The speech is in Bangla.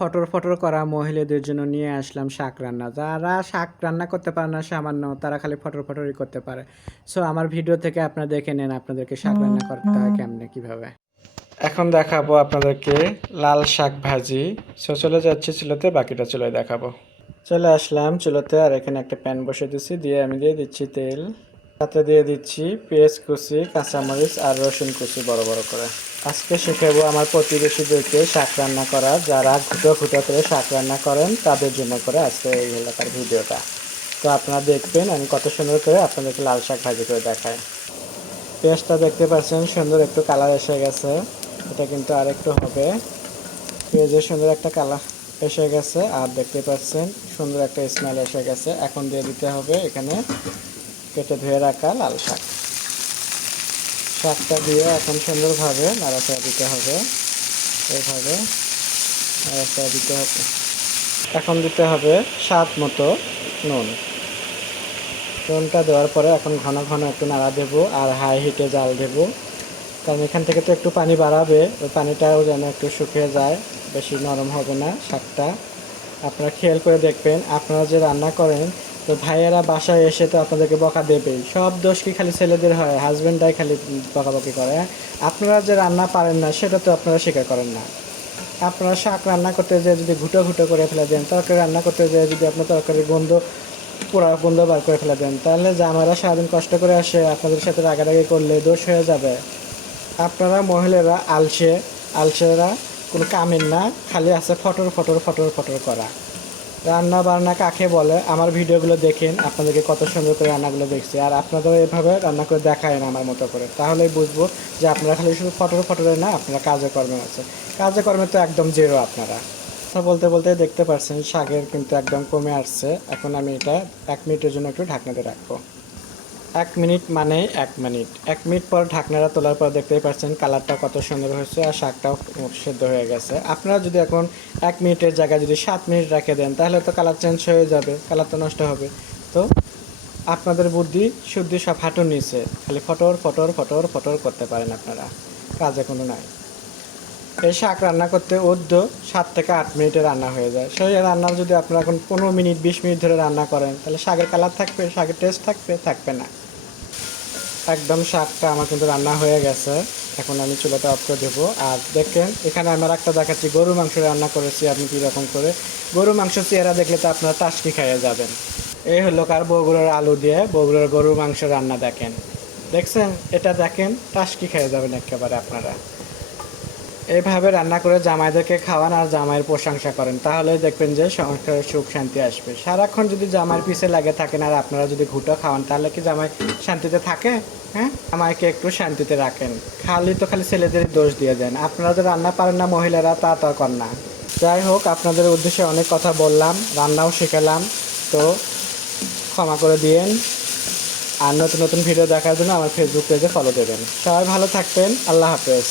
ফটর ফটর করা মহিলাদের জন্য নিয়ে আসলাম শাক রান্না। যারা শাক রান্না করতে পারে না সামান্য তারা খালি ফটর ফটরই করতে পারে। সো আমার ভিডিও থেকে আপনারা দেখে নেন আপনাদেরকে শাক রান্না করতে হয় কেমনে কীভাবে। এখন দেখাবো আপনাদেরকে লাল শাক ভাজি। সো চলে যাচ্ছে চুলোতে বাকিটা চুলে দেখাবো। চলে আসলাম চুলোতে আর এখানে একটা প্যান বসে দিচ্ছি দিয়ে আমি দিয়ে দিচ্ছি তেল। সাথে দিয়ে দিচ্ছি পেঁয়াজ কুচি, কাঁচামরিচ আর রসুন কুচি বড় বড় করে। আজকে শেখাবো আমার প্রতিবেশীদেরকে শাক রান্না করা। যারা ঘুটো ঘুটো করে শাক রান্না করেন, তাদের জন্য করে আজকে এই এলাকার ভিডিওটা। তো আপনারা দেখবেন, আমি কত সুন্দর করে আপনাদেরকে লাল শাক ভাজি করে দেখাই। পেঁয়াজটা দেখতে পাচ্ছেন, সুন্দর একটু কালার এসে গেছে। এটা কিন্তু আর একটু হবে। পেঁয়াজের সুন্দর একটা কালার এসে গেছে, আর দেখতে পাচ্ছেন, সুন্দর একটা স্মেল এসে গেছে। এখন দিয়ে দিতে হবে এখানে কেটে ধুয়ে রাখা লাল শাক। শাকটা দিয়ে এখন সুন্দরভাবে নাড়াচাড়া দিতে হবে। এইভাবে নাড়াচাড়া দিতে হবে। এখন দিতে হবে স্বাদ মতো নুন। নুনটা দেওয়ার পরে এখন ঘন ঘন একটু নাড়া দেবো আর হাই হিটে জাল দেবো। কারণ এখান থেকে তো একটু পানি বাড়াবে, ওই পানিটাও যেন একটু শুকিয়ে যায়, বেশি নরম হবে না শাকটা। আপনারা খেয়াল করে দেখবেন, আপনারা যে রান্না করেন তো ভাইয়েরা বাসায় এসে তো আপনাদেরকে বকা দেবেই। সব দোষ কি খালি ছেলেদের হয়? হাজব্যান্ডরাই খালি বকাবকি করে হ্যাঁ? আপনারা যে রান্না পারেন না, সেটা তো আপনারা স্বীকার করেন না। আপনারা শাক রান্না করতে যেয়ে যদি ঘুটো ঘুটো করে ফেলে দেন, তরকারি রান্না করতে যেয়ে যদি আপনার তরকারির গন্ধ পুরা গন্ধ বার করে ফেলে দেন, তাহলে জামাইরা সারাদিন কষ্ট করে আসে, আপনাদের সাথে রাগারাগি করলে দোষ হয়ে যাবে। আপনারা মহিলারা আলসে, আলসেরা কোনো কামের না, খালি আছে ফটর ফটর ফটর ফটর করা। রান্না বান্না কাকে বলে, আমার ভিডিওগুলো দেখেন, আপনাদেরকে কত সুন্দর করে রান্নাগুলো দেখছি। আর আপনাদেরও এভাবে রান্না করে দেখায় না আমার মতো করে। তাহলেই বুঝব যে আপনারা খালি শুধু ফটোর ফটোরে না, আপনারা কাজে কর্মে আছে কাজে কর্মে তো একদম জেরো আপনারা। কথা বলতে বলতে দেখতে পাচ্ছেন, শাকের কিন্তু একদম কমে আসছে। এখন আমি এটা এক মিনিটের জন্য একটু ঢাকনাতে রাখব। এক মিনিট মানে এক মিনিট। এক মিনিট পর ঢাকনাটা তোলার পর দেখতেই পাচ্ছেন কালারটা কত সুন্দর হয়েছে আর শাকটাও সেদ্ধ হয়ে গেছে। আপনারা যদি এখন এক মিনিটের জায়গায় যদি সাত মিনিট রেখে দেন, তাহলে তো কালার চেঞ্জ হয়ে যাবে, কালার তো নষ্ট হবে। তো আপনাদের বুদ্ধি শুদ্ধি সব হাঁটুর নিচে। খালি ফটোর ফটোর ফটোর ফটোর করতে পারেন আপনারা। কাজে কোনো নাই। এই শাক রান্না করতে অর্ধ সাত থেকে আট মিনিটে রান্না হয়ে যায়। সেই রান্নার যদি আপনারা এখন পনেরো মিনিট, বিশ মিনিট ধরে রান্না করেন, তাহলে শাকের কালার থাকবে, শাকের টেস্ট থাকবে থাকবে না। একদম শাকটা আমার কিন্তু রান্না হয়ে গেছে। এখন আমি চুলাটা অফ করে দেবো। আর দেখেন, এখানে আমার একটা দেখাচ্ছি গরু মাংস রান্না করেছি আপনি কীরকম করে। গরু মাংস চেহারা দেখলে তো আপনারা টাসকি খাইয়ে যাবেন। এই হলো কার বগুড়ার আলু দিয়ে বগুড়ার গরু মাংস রান্না দেখেন। দেখছেন? এটা দেখেন টাসকি খেয়ে যাবেন একেবারে আপনারা। এইভাবে রান্না করে জামাইদেরকে খাওয়ান আর জামাইয়ের প্রশংসা করেন, তাহলেই দেখবেন যে সংসারে সুখ শান্তি আসবে। সারাক্ষণ যদি জামাইয়ের পিছে লাগে থাকেন আর আপনারা যদি ঘুটো খাওয়ান, তাহলে কি জামাই শান্তিতে থাকে? হ্যাঁ? জামাইকে একটু শান্তিতে রাখেন। খালি তো খালি ছেলেদের দোষ দিয়ে দেন। আপনারা যে রান্না পারেন না মহিলারা, তা তো কর না। যাই হোক, আপনাদের উদ্দেশ্যে অনেক কথা বললাম, রান্নাও শেখালাম, তো ক্ষমা করে দিয়েন। আর নতুন নতুন ভিডিও দেখার জন্য আমার ফেসবুক পেজে ফলো দেবেন। সবাই ভালো থাকবেন, আল্লাহ হাফেজ।